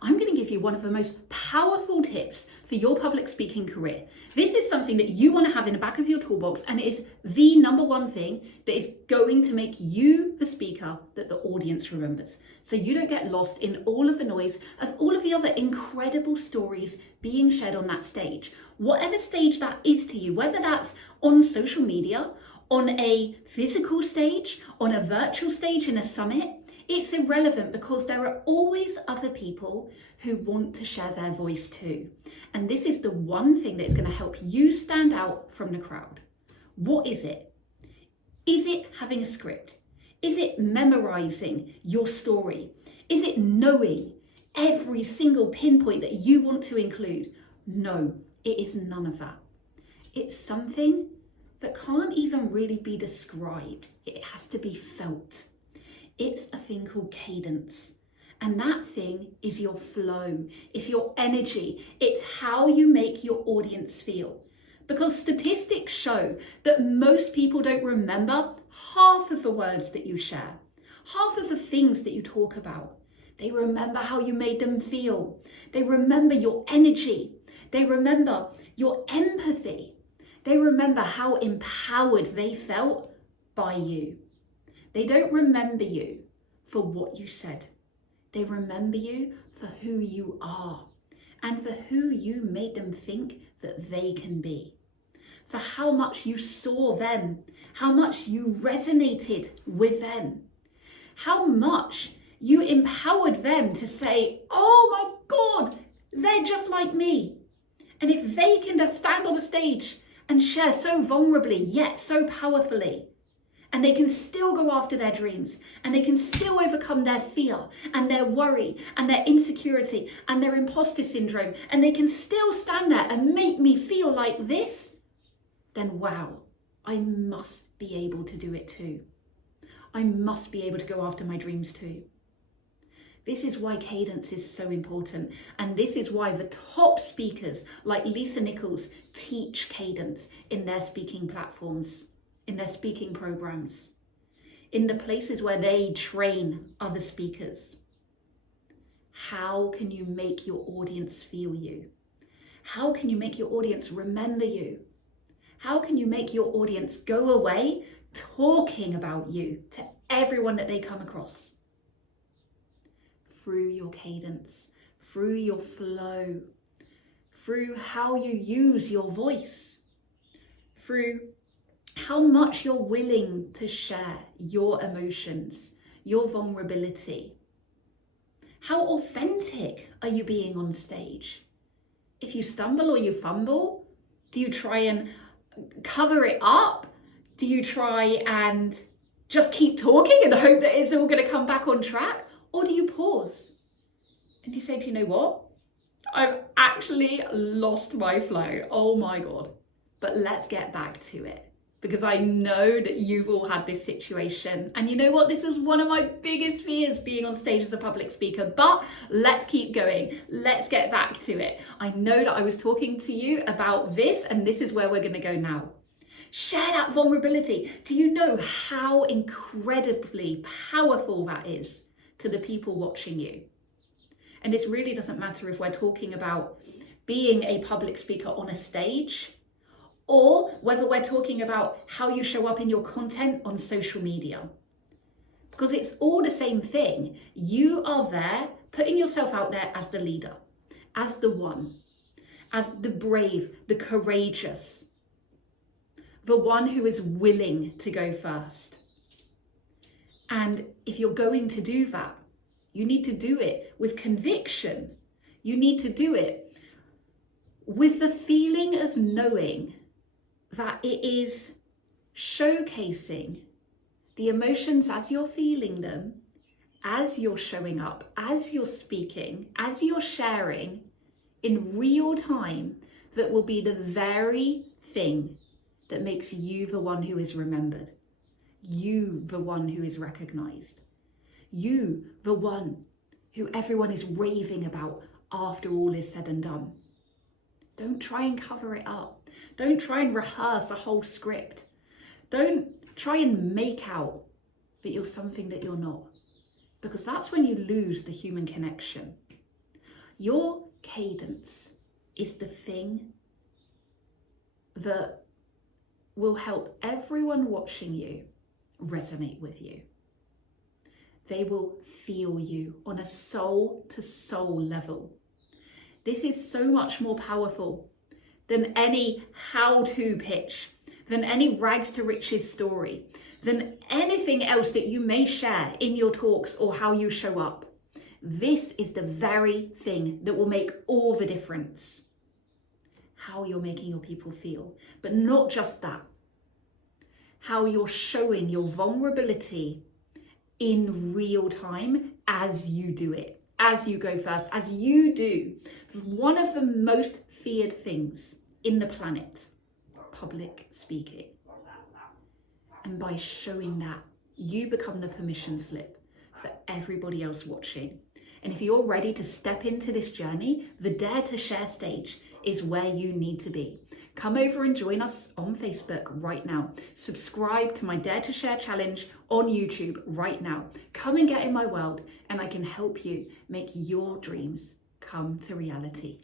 I'm going to give you one of the most powerful tips for your public speaking career. This is something that you want to have in the back of your toolbox, and it is the number one thing that is going to make you the speaker that the audience remembers. So you don't get lost in all of the noise of all of the other incredible stories being shared on that stage. Whatever stage that is to you, whether that's on social media, on a physical stage, on a virtual stage in a summit, it's irrelevant because there are always other people who want to share their voice too. And this is the one thing that's going to help you stand out from the crowd. What is it? Is it having a script? Is it memorizing your story? Is it knowing every single pinpoint that you want to include? No, it is none of that. It's something that can't even really be described. It has to be felt. It's a thing called cadence. And that thing is your flow, it's your energy, it's how you make your audience feel. Because statistics show that most people don't remember half of the words that you share, half of the things that you talk about. They remember how you made them feel. They remember your energy. They remember your empathy. They remember how empowered they felt by you. They don't remember you for what you said. They remember you for who you are and for who you made them think that they can be. For how much you saw them, how much you resonated with them, how much you empowered them to say, oh my God, they're just like me. And if they can just stand on a stage and share so vulnerably yet so powerfully, and they can still go after their dreams, and they can still overcome their fear and their worry and their insecurity and their imposter syndrome, and they can still stand there and make me feel like this, then wow, I must be able to do it too. I must be able to go after my dreams too. This is why cadence is so important. And this is why the top speakers like Lisa Nichols teach cadence in their speaking platforms, in their speaking programs, in the places where they train other speakers. How can you make your audience feel you? How can you make your audience remember you? How can you make your audience go away talking about you to everyone that they come across? Through your cadence, through your flow, through how you use your voice, through how much you're willing to share your emotions, your vulnerability. How authentic are you being on stage? If you stumble or you fumble, do you try and cover it up? Do you try and just keep talking and hope that it's all going to come back on track? Or do you pause and you say, do you know what? I've actually lost my flow. Oh my God. But let's get back to it. Because I know that you've all had this situation. And you know what? This is one of my biggest fears, being on stage as a public speaker. But let's keep going. Let's get back to it. I know that I was talking to you about this, and this is where we're going to go now. Share that vulnerability. Do you know how incredibly powerful that is to the people watching you? And this really doesn't matter if we're talking about being a public speaker on a stage, or whether we're talking about how you show up in your content on social media. Because it's all the same thing. You are there putting yourself out there as the leader, as the one, as the brave, the courageous, the one who is willing to go first. And if you're going to do that, you need to do it with conviction. You need to do it with the feeling of knowing that it is showcasing the emotions as you're feeling them, as you're showing up, as you're speaking, as you're sharing in real time, that will be the very thing that makes you the one who is remembered, you the one who is recognized, you the one who everyone is raving about after all is said and done. Don't try and cover it up. Don't try and rehearse a whole script. Don't try and make out that you're something that you're not, because that's when you lose the human connection. Your cadence is the thing that will help everyone watching you resonate with you. They will feel you on a soul to soul level. This is so much more powerful than any how-to pitch, than any rags to riches story, than anything else that you may share in your talks or how you show up. This is the very thing that will make all the difference. How you're making your people feel, but not just that. How you're showing your vulnerability in real time as you do it, as you go first, as you do one of the most feared things in the planet, public speaking. And by showing that, you become the permission slip for everybody else watching. And if you're ready to step into this journey, the Dare to Share stage is where you need to be. Come over and join us on Facebook right now. Subscribe to my Dare to Share challenge on YouTube right now. Come and get in my world, and I can help you make your dreams come to reality.